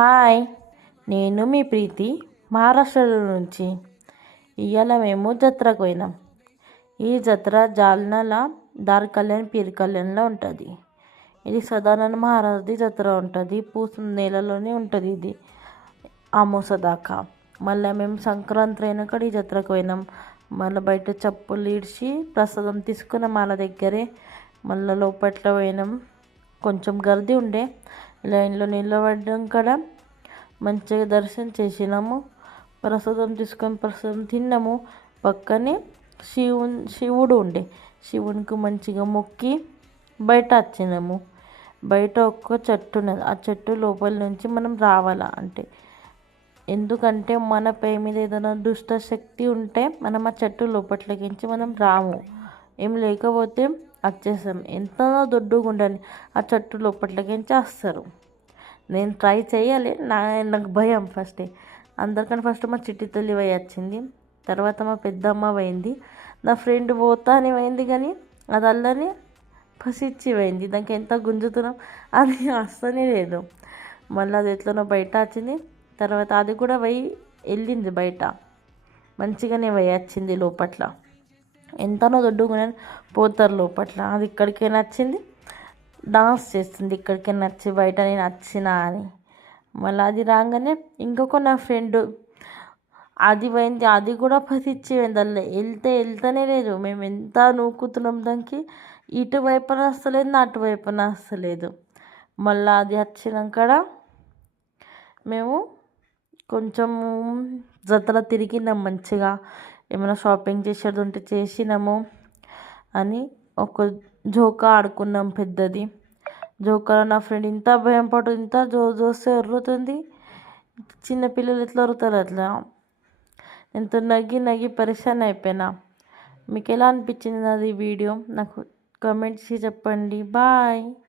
Hi, నేను మీ ప్రీతి మహారాష్ట్ర నుంచి. ఇవాళ మేము జత్రకు పోయినాం. ఈ జత్ర జాల్నాల దార్ కళ్యాణ్ పీర్ కళ్యాణ్లో ఉంటుంది. ఇది సదానంద మహారాజ్ది జత్ర ఉంటుంది. పూసిన నెలలోనే ఉంటుంది ఇది అమావాస్య దాకా. మళ్ళీ మేము సంక్రాంతి అయినాక ఈ జత్రకు పోయినాం. మళ్ళీ బయట చెప్పులు ఈడ్చి ప్రసాదం తీసుకున్నాం వాళ్ళ దగ్గరే. మళ్ళీ లోపట్ల పోయినాం. కొంచెం గర్దీ ఉండే, లైన్లో నిలబడ్డాం. కూడా మంచిగా దర్శనం చేసినాము. ప్రసాదం తీసుకొని ప్రసాదం తిన్నాము. పక్కనే శివుడు ఉండే, శివునికి మంచిగా మొక్కి బయట వచ్చినాము. బయట ఒక్క చెట్టు ఉన్నది. ఆ చెట్టు లోపల నుంచి మనం రావాలా అంటే, ఎందుకంటే మన పై మీద ఏదైనా దుష్ట శక్తి ఉంటే మనం ఆ చెట్టు లోపట్లకించి మనం రాము. ఏం లేకపోతే వచ్చేసాం. ఎంత దొడ్డుగా ఉండాలి, ఆ చెట్టు లోపట్లకించి వస్తారు. నేను ట్రై చేయాలి. నాకు భయం ఫస్టే. అందరికన్నా ఫస్ట్ మా చిట్టి తల్లి పోయి వచ్చింది, తర్వాత మా పెద్దమ్మ పోయింది, నా ఫ్రెండ్ పోతా అని పోయింది. కానీ అది అల్లనే పసిచ్చి పోయింది. దానికి ఎంత గుంజుతున్నాం అది వస్తూనే లేదు. మళ్ళీ అది ఎట్లనో బయట వచ్చింది. తర్వాత అది కూడా వెళ్ళింది బయట, మంచిగానే పోయి వచ్చింది లోపట్ల. ఎంతనో దొడ్డుగా పోతారు లోపట్ల. అది ఇక్కడికే నచ్చింది, డాన్స్ చేస్తుంది ఇక్కడికే నచ్చి బయట నేను వచ్చినా అని. మళ్ళీ అది రాగానే ఇంకొక నా ఫ్రెండ్ అది పోయింది, అది కూడా పసిచ్చి పోయింది. అల్ల వెళ్తూనే లేదు. మేము ఎంత నూకుతున్నాం దానికి, ఇటువైపున వస్తలేదు, అటువైపున వస్తలేదు. మళ్ళీ అది వచ్చినాక మేము కొంచెం జతల తిరిగినాం మంచిగా. ఏమైనా షాపింగ్ చేసేది ఉంటే చేసినాము అని ఒక జోకా ఆడుకున్నాం పెద్దది. జోకాలో నా ఫ్రెండ్ ఇంత భయం పడు, ఇంత జోస్తే ఎర్రుతుంది. చిన్నపిల్లలు ఎట్లా ఎరుగుతారు అట్లా. ఎంతో నగ్గి పరిశాన్ అయిపోయినా. మీకు ఎలా అనిపించింది అది వీడియో నాకు కామెంట్ చేసి చెప్పండి. బాయ్.